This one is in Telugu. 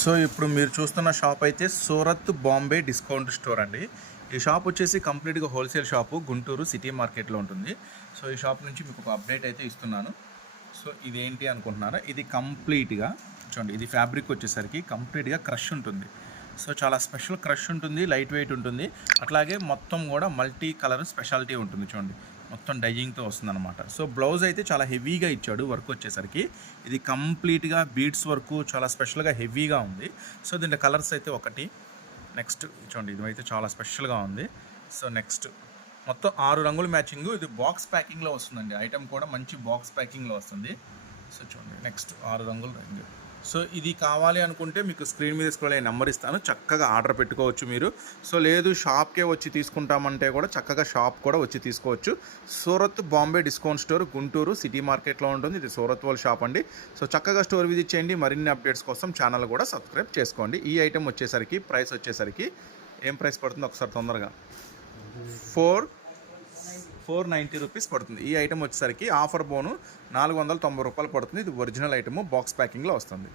సో ఇప్పుడు మీరు చూస్తున్న షాప్ అయితే సూరత్ బాంబే డిస్కౌంట్ స్టోర్ అండి. ఈ షాప్ వచ్చేసి కంప్లీట్గా హోల్సేల్ షాపు, గుంటూరు సిటీ మార్కెట్లో ఉంటుంది. సో ఈ షాప్ నుంచి మీకు ఒక అప్డేట్ అయితే ఇస్తున్నాను. సో ఇదేంటి అనుకుంటున్నారా, ఇది కంప్లీట్గా చూడండి, ఇది ఫ్యాబ్రిక్ వచ్చేసరికి కంప్లీట్గా క్రష్ ఉంటుంది. సో చాలా స్పెషల్ క్రష్ ఉంటుంది, లైట్ వెయిట్ ఉంటుంది, అట్లాగే మొత్తం కూడా మల్టీ కలర్ స్పెషాలిటీ ఉంటుంది. చూడండి మొత్తం డైయింగ్తో వస్తుందన్నమాట. సో బ్లౌజ్ అయితే చాలా హెవీగా ఇచ్చాడు వర్క్ వచ్చేసరికి. ఇది కంప్లీట్గా బీడ్స్ వర్క్ చాలా స్పెషల్గా హెవీగా ఉంది. సో దీంట్లో కలర్స్ అయితే ఒకటి, నెక్స్ట్ చూడండి ఇది అయితే చాలా స్పెషల్గా ఉంది. సో నెక్స్ట్ మొత్తం 6 రంగుల మ్యాచింగ్. ఇది బాక్స్ ప్యాకింగ్లో వస్తుందండి, ఐటమ్ కూడా మంచి బాక్స్ ప్యాకింగ్లో వస్తుంది. సో చూడండి నెక్స్ట్ 6 రంగుల రంగు. సో ఇది కావాలి అనుకుంటే మీకు స్క్రీన్ మీద స్క్రోల్ అయ్యే నెంబర్ ఇస్తాను, చక్కగా ఆర్డర్ పెట్టుకోవచ్చు మీరు. సో లేదు షాప్కే వచ్చి తీసుకుంటామంటే కూడా చక్కగా షాప్ కూడా వచ్చి తీసుకోవచ్చు. Surat Bombay discount store Guntur city మార్కెట్లో ఉంటుంది. ఇది సూరత్ వాళ్ళ షాప్ అండి. సో చక్కగా స్టోర్ విజిట్ చేయండి. మరిన్ని అప్డేట్స్ కోసం ఛానల్ కూడా సబ్స్క్రైబ్ చేసుకోండి. ఈ ఐటెం వచ్చేసరికి ప్రైస్ వచ్చేసరికి ఏం ప్రైస్ పడుతుందో ఒకసారి తొందరగా 490 రూపీస్ పడుతుంది. ఈ ఐటమ్ వచ్చేసరికి ఆఫర్ బోను 490 రూపాయలు పడుతుంది. ఇది ఒరిజినల్ ఐటమ్ బాక్స్ ప్యాకింగ్లో వస్తుంది.